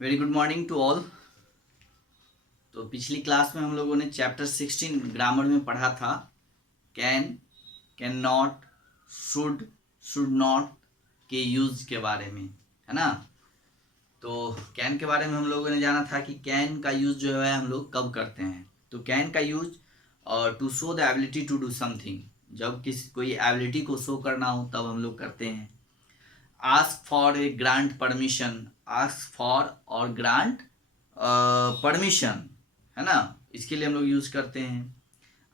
Very good morning to all. तो पिछली class में हम लोगों ने चैप्टर 16 ग्रामर में पढ़ा था can, can not, should not के यूज के बारे में, है ना। तो कैन के बारे में हम लोगों ने जाना था कि कैन का यूज जो है हम लोग कब करते हैं। तो कैन का use to show the ability to do something, जब किसी कोई एबिलिटी को शो करना हो तब हम लोग करते हैं। Ask for a grant permission, ask for और ग्रांट परमिशन, है ना, इसके लिए हम लोग यूज करते हैं।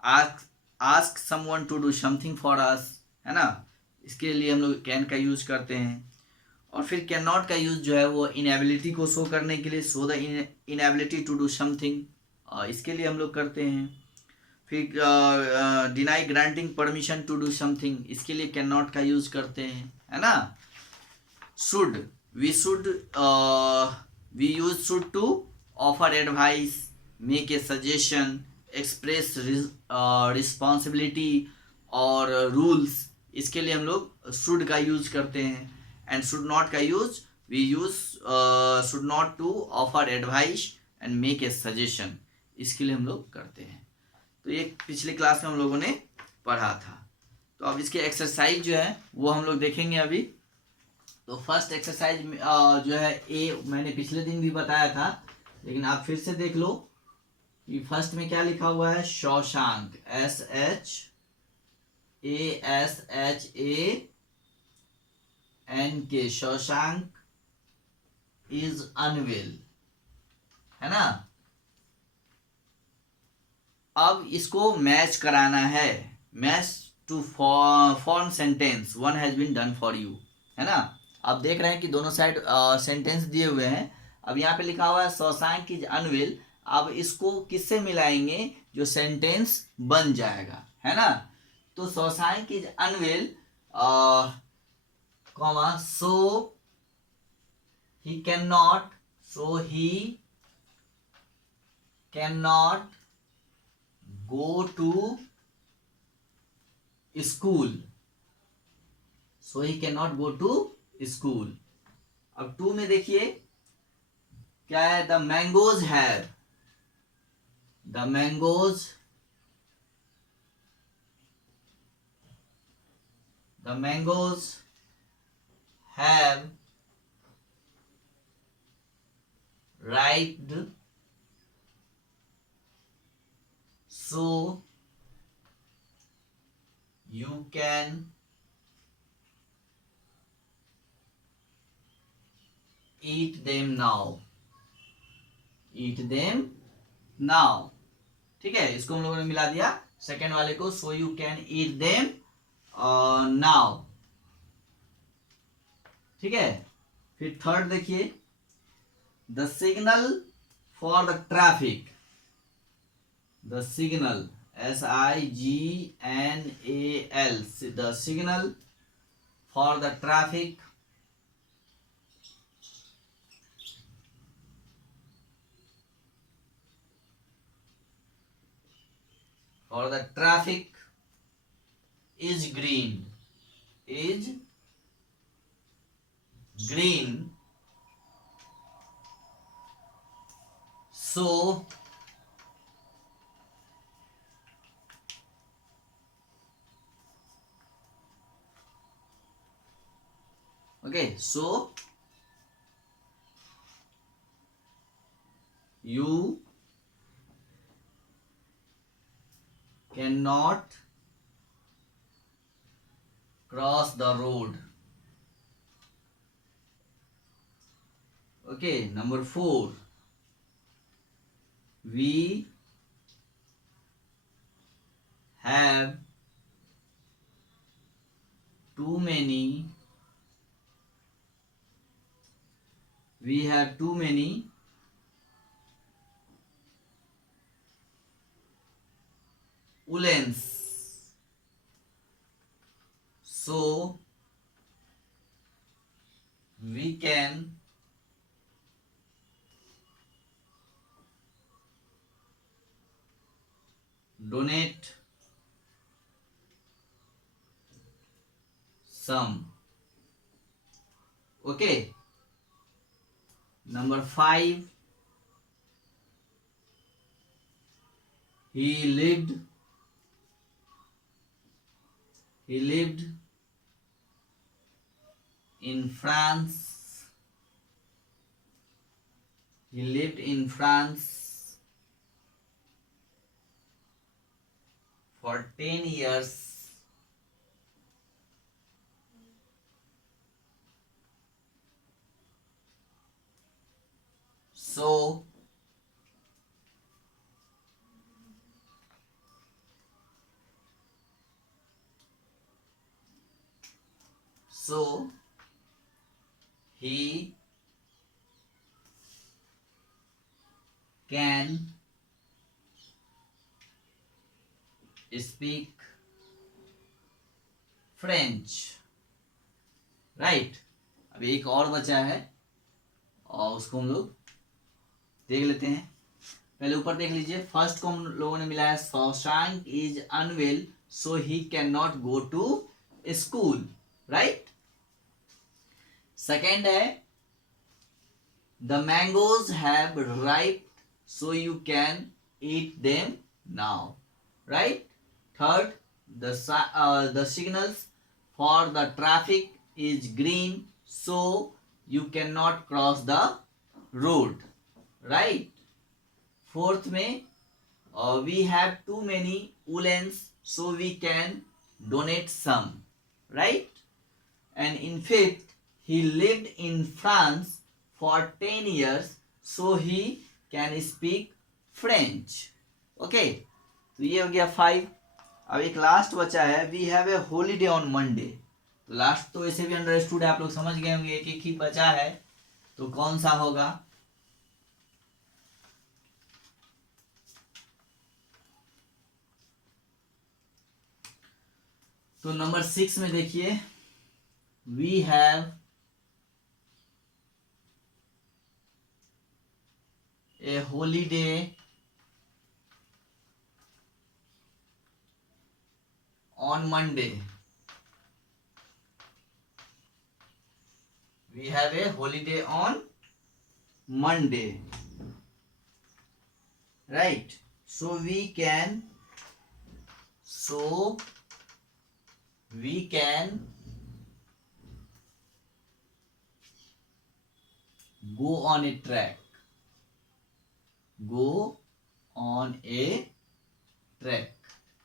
Ask ask someone to do something for us, है ना, इसके लिए हम लोग कैन का यूज करते हैं। और फिर कैन नॉट का यूज जो है वो इनएबिलिटी को शो करने के लिए, show the inability to do something, इसके लिए हम लोग करते हैं। फिर deny granting permission to do something, इसके लिए कैन नॉट का यूज करते हैं, है ना। should, we use should to offer advice, make a suggestion, express responsibility और rules, इसके लिए हम लोग should का यूज करते हैं। एंड should not का use we use should not to offer advice and make a suggestion, इसके लिए हम लोग करते हैं। तो ये पिछले क्लास में हम लोगों ने पढ़ा था। तो अब इसके एक्सरसाइज जो है वो हम लोग देखेंगे अभी। तो फर्स्ट एक्सरसाइज जो है ए, मैंने पिछले दिन भी बताया था लेकिन आप फिर से देख लो कि फर्स्ट में क्या लिखा हुआ है। Shashank, SHASHANK, Shashank is unwell, है ना। अब इसको मैच कराना है, match to form sentence one has been done for you, है ना। आप देख रहे हैं कि दोनों साइड सेंटेंस दिए हुए हैं। अब यहाँ पे लिखा हुआ है शौशांक इज अनवेल। अब इसको किससे मिलाएंगे जो सेंटेंस बन जाएगा, है ना। तो Shashank is unwell comma so he can not, go to school, so he cannot go to school। अब टू में देखिए क्या है। The mangoes have, the mangoes the mangoes have ripened, so you can eat them now, ठीक है। इसको हम लोगों ने मिला दिया सेकेंड वाले को, सो you can eat them now, ठीक है। फिर थर्ड देखिए, the signal for the traffic, the signal SIGNAL, the signal for the traffic is green, so okay, so you cannot cross the road, okay। number 4, we have too many woolens, so we can donate some, okay। Number 5, he lived in France. He lived in France for 10 years. So he can speak French, right. अब एक और बचा है और उसको हम लोग देख लेते हैं। पहले ऊपर देख लीजिए, फर्स्ट को हम लोगों ने मिला है Shashank is unwell so he can not go to school, right. Second है the mangoes have ripe so you can eat them now, right. Third, the signals for the traffic is green so you cannot cross the road, right. Fourth में we have too many woolens so we can donate some, right. And in fifth, he lived in France for 10 years so he can speak French, okay। तो ये हो गया 5। अब एक last बचा है, we have a holiday on Monday. तो last तो ऐसे भी अंडरस्टूड है, आप लोग समझ गए होंगे, एक एक ही बचा है, तो कौन सा होगा। तो नंबर 6 में देखिए, we have a holiday on Monday. We have a holiday on Monday, right. So we can go on a track,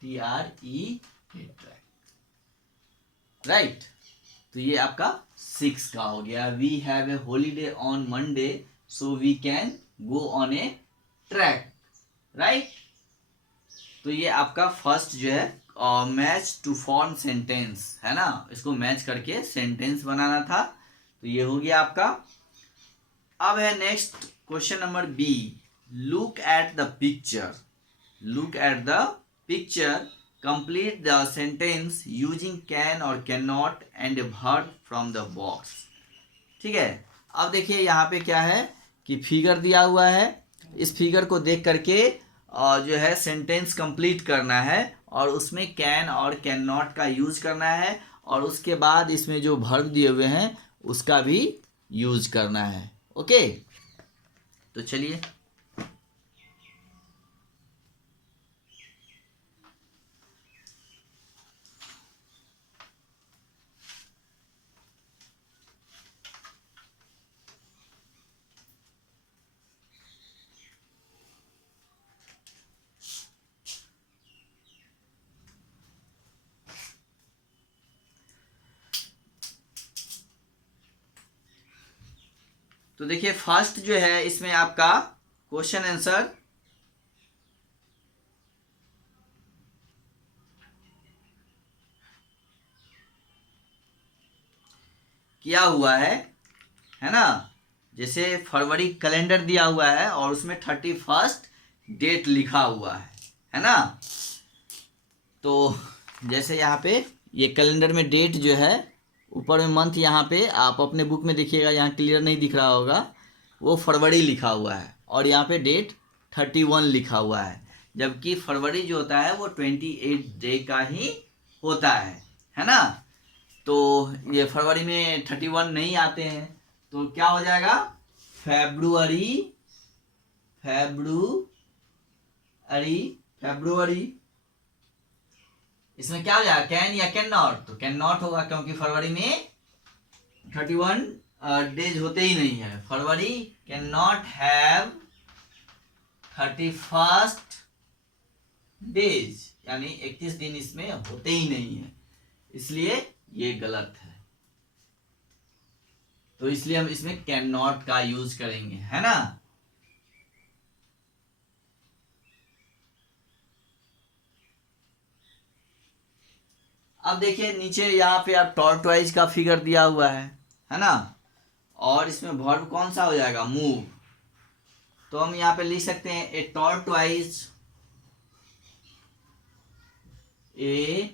TRE, right. तो ये आपका 6 का हो गया, we have a holiday on Monday so we can go on a track, right. तो ये आपका first जो है मैच टू फॉर्म सेंटेंस है ना, इसको मैच करके सेंटेंस बनाना था। तो ये हो गया आपका। अब है next question number B, look at the picture, complete the sentence using can और cannot and verb from the box, ठीक है। अब देखिए यहाँ पे क्या है कि फिगर दिया हुआ है, इस फिगर को देख करके जो है सेंटेंस कंप्लीट करना है और उसमें कैन और कैन नॉट का यूज करना है और उसके बाद इसमें जो वर्ब दिए हुए हैं उसका भी यूज करना है, ओके। तो चलिए, तो देखिए फर्स्ट जो है इसमें आपका क्वेश्चन आंसर किया हुआ है ना। जैसे फरवरी कैलेंडर दिया हुआ है और उसमें 31 डेट लिखा हुआ है ना। तो जैसे यहाँ पे ये कैलेंडर में डेट जो है ऊपर में मंथ, यहाँ पे आप अपने बुक में देखिएगा, यहाँ क्लियर नहीं दिख रहा होगा, वो फरवरी लिखा हुआ है और यहाँ पे डेट 31 लिखा हुआ है, जबकि फरवरी जो होता है वो 28 डे का ही होता है ना। तो ये फरवरी में 31 नहीं आते हैं, तो क्या हो जाएगा फेब्रुअरी, फेब्रुअरी इसमें क्या हो जाएगा, कैन या कैन नॉट? तो कैन नॉट होगा क्योंकि फरवरी में 31 डेज होते ही नहीं है। फरवरी कैन नॉट हैव 31 डेज, यानी 31 दिन इसमें होते ही नहीं है, इसलिए ये गलत है। तो इसलिए हम इसमें कैन नॉट का यूज करेंगे, है ना। अब देखिए नीचे यहाँ पे आप टॉर्टवाइज का फिगर दिया हुआ है ना, और इसमें वर्ब कौन सा हो जाएगा, मूव। तो हम यहाँ पे लिख सकते हैं ए tortoise, A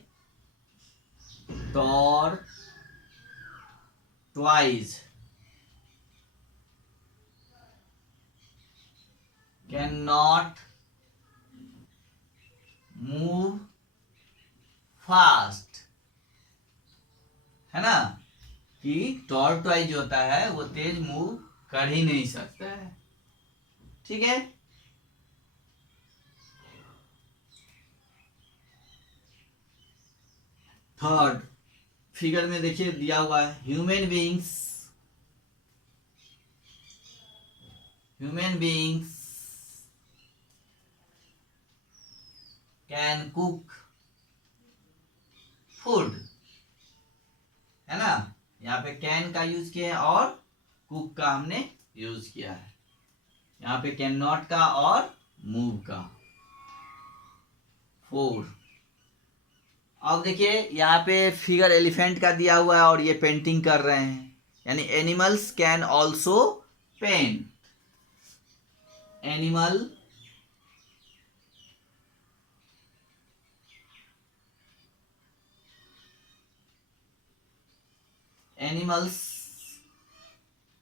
tortoise can not move fast, है ना, कि टॉर्टवाइज जो होता है वो तेज मूव कर ही नहीं सकता है, ठीक है। थर्ड फिगर में देखिए दिया हुआ है human beings can cook food, है ना। यहाँ पे कैन का यूज किया है और कुक का हमने यूज किया है, यहाँ पे कैन नॉट का और मूव का। 4 अब देखिए यहाँ पे फिगर एलिफेंट का दिया हुआ है और ये पेंटिंग कर रहे हैं, यानी animals can also paint, animals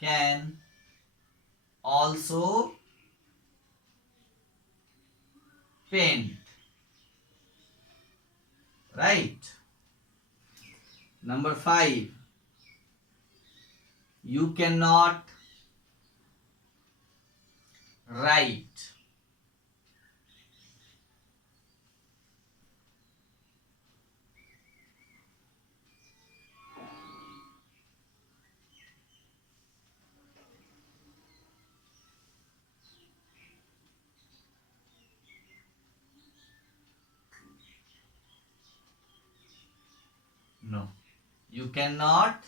can also paint, right. Number 5, you cannot write, no, you cannot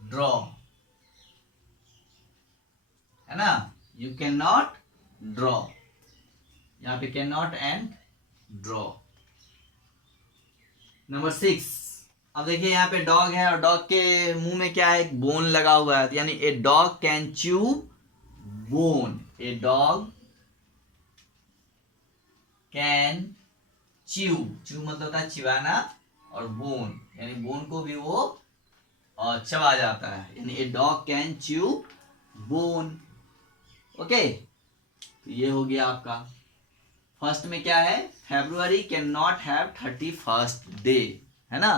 draw, है ना, you cannot draw, यहाँ पे cannot and draw। Number 6 अब देखिए यहाँ पे डॉग है और डॉग के मुंह में क्या है, एक बोन लगा हुआ है, यानी a dog can chew bone, a dog can chew, chew मतलब होता है चिबाना, और बोन यानी बोन को भी वो चबा जाता है, यानी a dog can chew bone. Okay, तो ये हो गया आपका। फर्स्ट में क्या है, February can not have 31 day, है ना।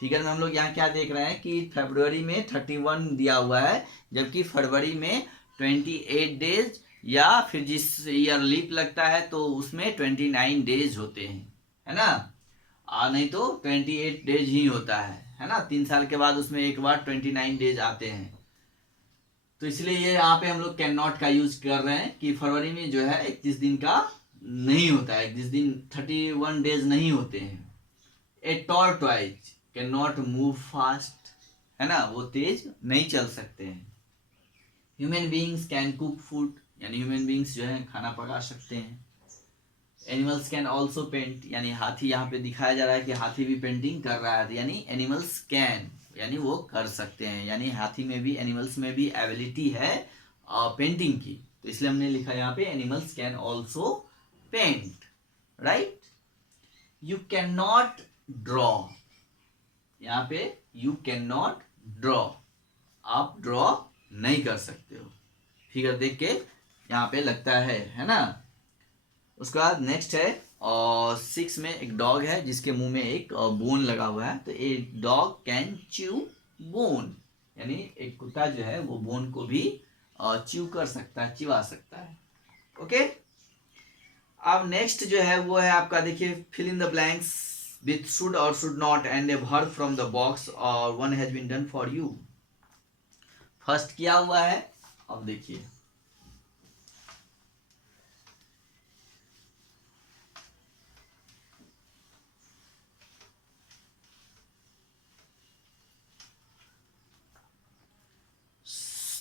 फिगर में हम लोग यहाँ क्या देख रहे हैं कि फरवरी में 31 दिया हुआ है, जबकि फरवरी में 28 डेज, या फिर जिस ईयर लीप लगता है तो उसमें 29 डेज होते हैं, है ना। नहीं तो 28 डेज ही होता है ना। 3 साल के बाद उसमें एक बार 29 डेज आते हैं। तो इसलिए ये यहाँ पे हम लोग कैन नॉट का यूज कर रहे हैं कि फरवरी में जो है 31 दिन का नहीं होता है, 31 दिन 31 डेज नहीं होते हैं। ए tortoise can not move fast, है ना, वो तेज नहीं चल सकते हैं। Human beings can cook food, यानी ह्यूमन बीइंग्स जो है खाना पका सकते हैं। एनिमल्स कैन ऑल्सो पेंट, यानी हाथी यहाँ पे दिखाया जा रहा है कि हाथी भी पेंटिंग कर रहा है, यानी एनिमल्स कैन यानी वो कर सकते हैं, यानी हाथी में भी एनिमल्स में भी एबिलिटी है पेंटिंग की, तो इसलिए हमने लिखा यहाँ पे animals can also paint, right. You can not draw, यहाँ पे यू कैन नॉट ड्रॉ, आप ड्रॉ नहीं कर सकते हो, फिगर देख के यहाँ पे लगता है ना। उसके बाद नेक्स्ट है और 6 में एक डॉग है जिसके मुंह में एक बोन लगा हुआ है, तो a dog can chew bone, यानी एक कुत्ता जो है वो बोन को भी च्यू कर सकता है, चिबा सकता है। ओके, अब नेक्स्ट जो है वो है आपका, देखिए, fill in the blanks with should और should not and a verb from the box और one has been done for you. First किया हुआ है, अब देखिए,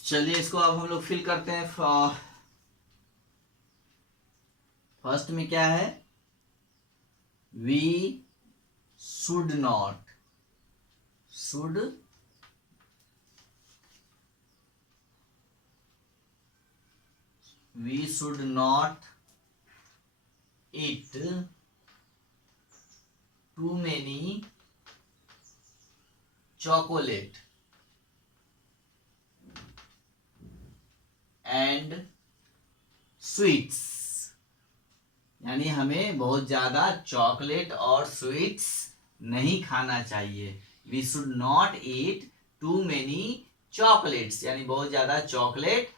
चलिए इसको अब हम लोग फिल करते हैं। फर्स्ट में क्या है, we should not, should we should not eat too many chocolate and sweets, यानी हमें बहुत ज्यादा चॉकलेट और स्वीट्स नहीं खाना चाहिए। We should not eat too many chocolates, यानी बहुत ज्यादा चॉकलेट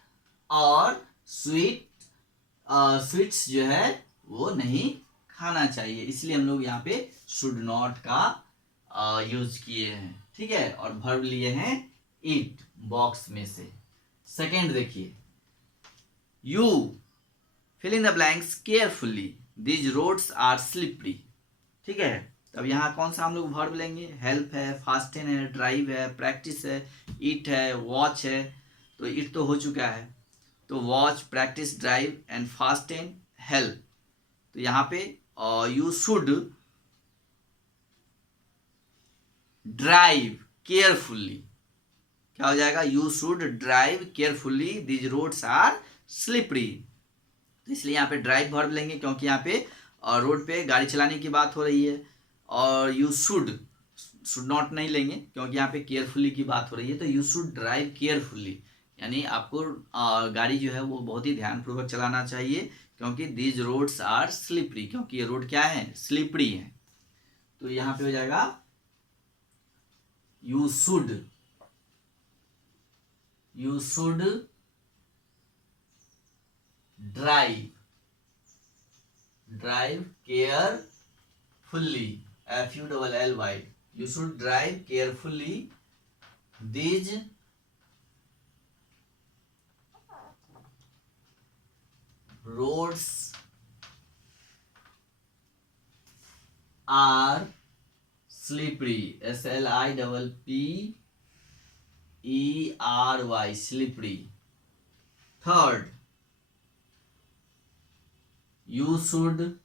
और स्वीट्स जो है वो नहीं खाना चाहिए, इसलिए हम लोग यहाँ पे शुड नॉट का यूज किए हैं। ठीक है, और वर्ब लिए हैं ईट बॉक्स में से। सेकेंड देखिए, you fill in the blanks carefully these roads are slippery. ठीक है, तब यहाँ कौन सा हम लोग वर्ब लेंगे, हेल्प है, फास्टन है, ड्राइव है, प्रैक्टिस है, ईट है, वॉच है। तो ईट तो हो चुका है, तो watch, practice, drive and fasten, help. तो यहाँ पे यू शुड ड्राइव केयरफुली, क्या हो जाएगा, you should drive carefully these roads are slippery. तो इसलिए यहाँ पे ड्राइव वर्ब लेंगे क्योंकि यहाँ पे रोड पे गाड़ी चलाने की बात हो रही है। और यू शुड नॉट नहीं लेंगे क्योंकि यहाँ पे केयरफुली की बात हो रही है। तो यू शुड ड्राइव केयरफुली, यानी आपको गाड़ी जो है वो बहुत ही ध्यानपूर्वक चलाना चाहिए क्योंकि दीज रोड्स आर स्लिपरी, क्योंकि ये रोड क्या है, स्लिपरी है। तो यहाँ पे हो जाएगा you should drive carefully, FULLY, you should drive carefully these roads are slippery, SLIPPERY, slippery. Third, you should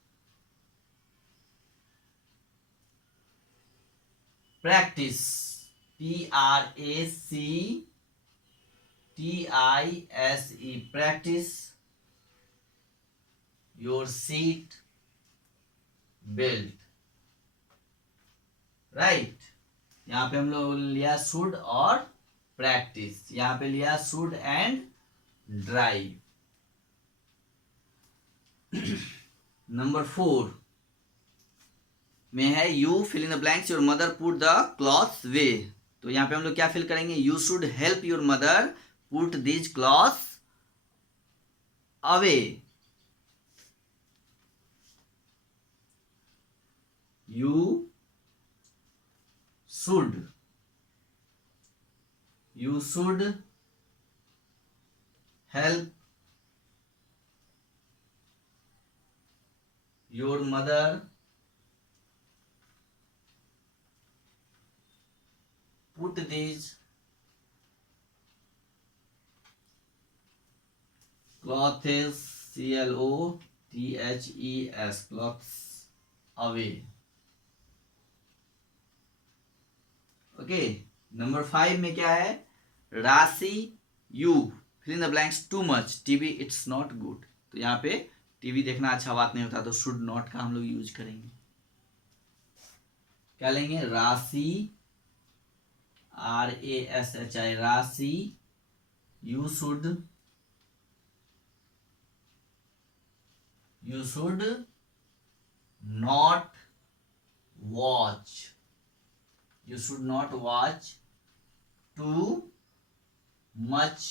practice, PRACTISE, practice your seat belt, right. यहाँ पे हम लोग लिया शुड और प्रैक्टिस, यहाँ पे लिया शुड एंड ड्राइव। नंबर 4 में है you fill in the blanks your mother put the clothes away. तो यहाँ पे हम लोग क्या फिल करेंगे, you should help your mother put these clothes away. You should help your mother put these clothes, CLOTHES, clothes away. Okay, number 5 में क्या है, Rashi you fill in the blanks too much TV it's not good. तो यहाँ पे TV देखना अच्छा बात नहीं होता, तो शुड नॉट का हम लोग यूज करेंगे। क्या लेंगे, Rashi RASHI, Rashi you should not watch, you should not watch too much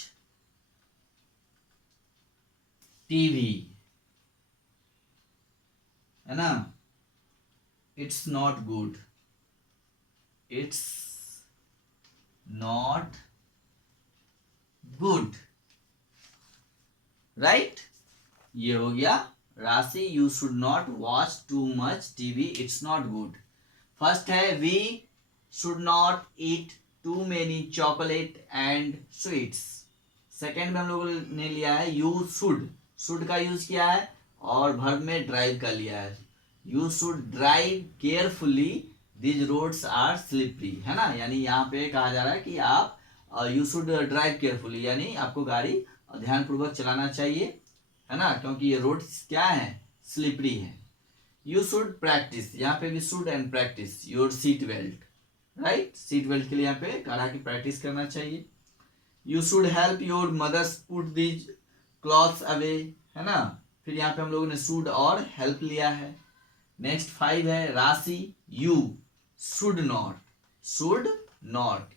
TV, है ना, it's not good, it's not good, right. ये हो गया Rashi, you should not watch too much TV, it's not good. First है we should not eat too many chocolate and sweets. Second में हम लोगों ने लिया है यू शुड का यूज किया है और वर्ब में ड्राइव का लिया है। You should drive carefully, these roads are slippery, है ना, यानी यहाँ पे कहा जा रहा है कि आप यू शुड ड्राइव केयरफुली, यानी आपको गाड़ी ध्यानपूर्वक चलाना चाहिए, है ना, क्योंकि ये रोड क्या है, स्लिपरी है। यू शुड प्रैक्टिस, यहाँ पे भी should and practice your seat belt, right, seat belt के लिए यहाँ पे कहा कि प्रैक्टिस करना चाहिए। You should help your mothers put these clothes away, है ना, फिर यहाँ पे हम लोगों ने शुड और हेल्प लिया है। नेक्स्ट 5 है राशि, यू शुड नॉट,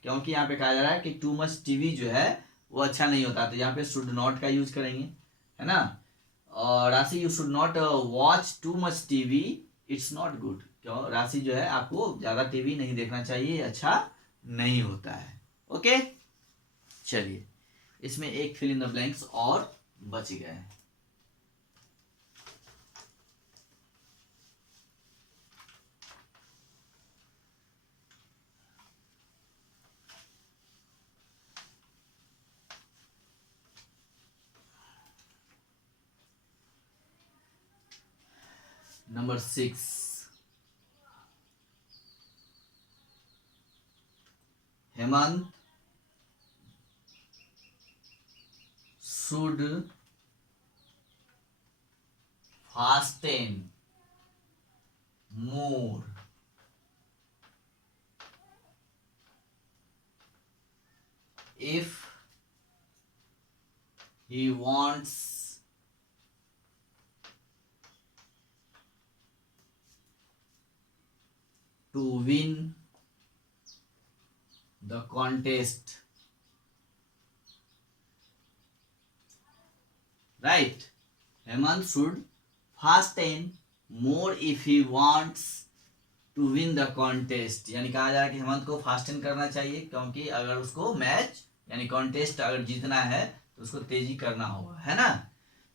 क्योंकि यहाँ पे कहा जा रहा है कि टू मच टीवी जो है वो अच्छा नहीं होता, तो यहाँ पे शुड नॉट का यूज करेंगे, है ना। और राशि you should not watch too much TV, it's not good, क्यों, राशि जो है आपको ज्यादा टीवी नहीं देखना चाहिए, अच्छा नहीं होता है। ओके, चलिए इसमें एक फिल इन द ब्लैंक्स और बच गए। Number 6, Hemant should fasten more if he wants to win the contest, right, Hemant should fasten more if he wants to win the contest, यानी कहा जा रहा है कि हेमंत को फास्टन करना चाहिए, क्योंकि अगर उसको मैच यानी कॉन्टेस्ट अगर जीतना है तो उसको तेजी करना होगा, है ना।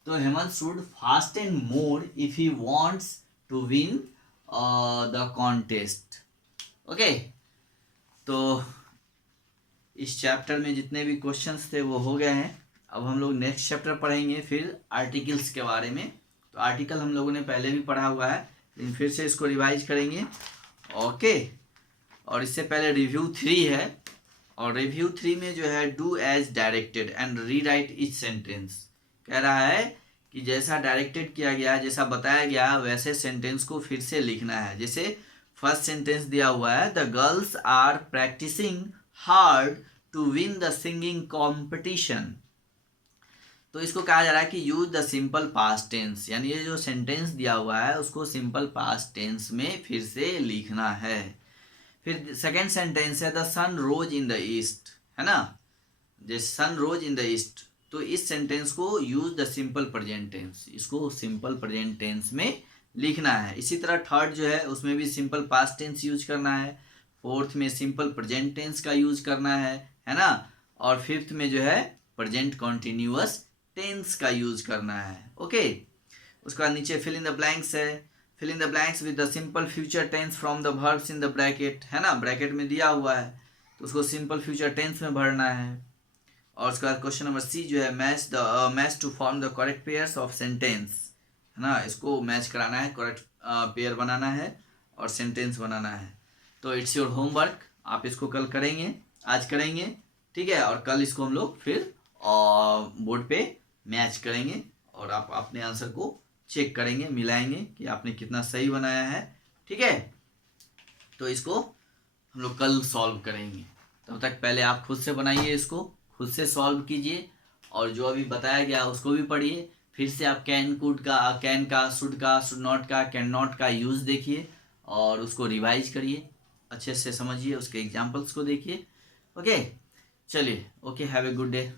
तो Hemant should fasten more if he wants to win the contest. Okay, तो इस चैप्टर में जितने भी क्वेश्चंस थे वो हो गए हैं। अब हम लोग नेक्स्ट चैप्टर पढ़ेंगे फिर आर्टिकल्स के बारे में। तो आर्टिकल हम लोगों ने पहले भी पढ़ा हुआ है, लेकिन फिर से इसको रिवाइज करेंगे। ओके, और इससे पहले रिव्यू 3 है, और रिव्यू 3 में जो है do as directed and rewrite each sentence, कह रहा है कि जैसा डायरेक्टेड किया गया, जैसा बताया गया वैसे सेंटेंस को फिर से लिखना है। जैसे फर्स्ट सेंटेंस दिया हुआ है, the girls are practising hard to win the singing competition, तो इसको कहा जा रहा है कि use the simple past tense, यानी ये जो सेंटेंस दिया हुआ है उसको सिंपल पास्ट टेंस में फिर से लिखना है। फिर सेकेंड सेंटेंस है the sun rose in the east, है ना, जैसे सन रोज इन द ईस्ट, तो इस सेंटेंस को use the simple present tense, इसको सिंपल प्रेजेंट टेंस में लिखना है। इसी तरह थर्ड जो है उसमें भी सिंपल पास्ट टेंस यूज करना है, फोर्थ में सिंपल प्रेजेंट टेंस का यूज करना है ना, और फिफ्थ में जो है प्रेजेंट कॉन्टिन्यूअस टेंस का यूज करना है। ओके, उसके बाद नीचे फिल इन द ब्लैंक्स है, fill in the blanks with the simple future tense from the verbs in the bracket, है ना, ब्रैकेट में दिया हुआ है तो उसको सिंपल फ्यूचर टेंस में भरना है। और उसके बाद क्वेश्चन नंबर सी जो है match to form the correct pairs of sentence, है ना, इसको मैच कराना है, करेक्ट पेयर बनाना है और सेंटेंस बनाना है। तो इट्स योर होमवर्क, आप इसको कल करेंगे, आज करेंगे, ठीक है, और कल इसको हम लोग फिर बोर्ड पे मैच करेंगे और आप अपने आंसर को चेक करेंगे, मिलाएंगे कि आपने कितना सही बनाया है, ठीक है। तो इसको हम लोग कल सॉल्व करेंगे, तब तक पहले आप खुद से बनाइए, इसको खुद से सॉल्व कीजिए और जो अभी बताया गया उसको भी पढ़िए। फिर से आप कैन का, शुड नॉट का, कैन नॉट का यूज़ देखिए और उसको रिवाइज करिए, अच्छे से समझिए, उसके एग्जाम्पल्स को देखिए। ओके, चलिए, okay, have a good day.